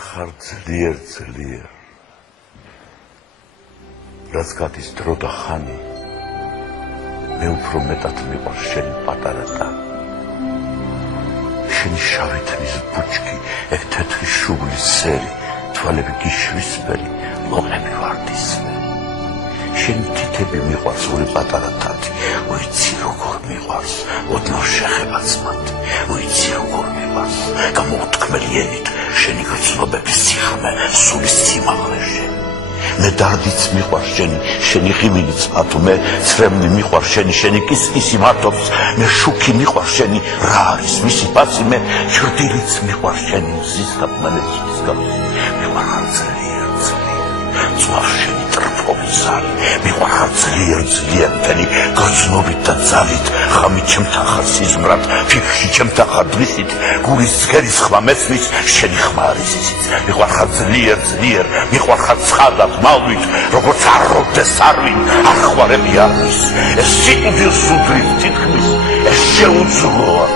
ხარ ძლიერ რაც გადის დრო და ხანი მე უფრო მეტად მიყვარს შენი პატარა და შენი შავი თმის ბუჩქი ეგ თეთრი შუბლის სერი თვალები გიშვისფერი ლოყები ვარდისფერი შენი თითები მიყვარს ორი პატარა თათი ვიცი როგორ მიყვარს ოდნავ შეხებაც მათ ვიცი როგორ მიყვარს გამოუთქმელიანით შენი გრძნობების სიხმე სულის სიმაღლეში მე დარდიც მიყვარს შენი ღიმილიც ათმე ცრემლი მიყვარს შენი კისკისი მართობს მე შუქი მიყვარს შენი რა არის მისი პასი მე ჭრდილიც მიყვარს შენი მზის გაბმანეთის გამო მიყვარს ძლიერ წვავს შენი ტრფობის ზარი მიყვარს ძლიერ მთელი გრძნობით და ძალით ხამით ჩემთახარ სიზმრად ფიქრში ჩემთახარ დღისით გულის ცქერის ხმა მესმის შენი ხმა არის ისიც მიყვარს ძლიერ მიყვარს ცხადად მალვით როგორც არ როდეს არვინ არხვარები არის ეს სიკვდილს უდრის თითქმის ეს შეუძლოა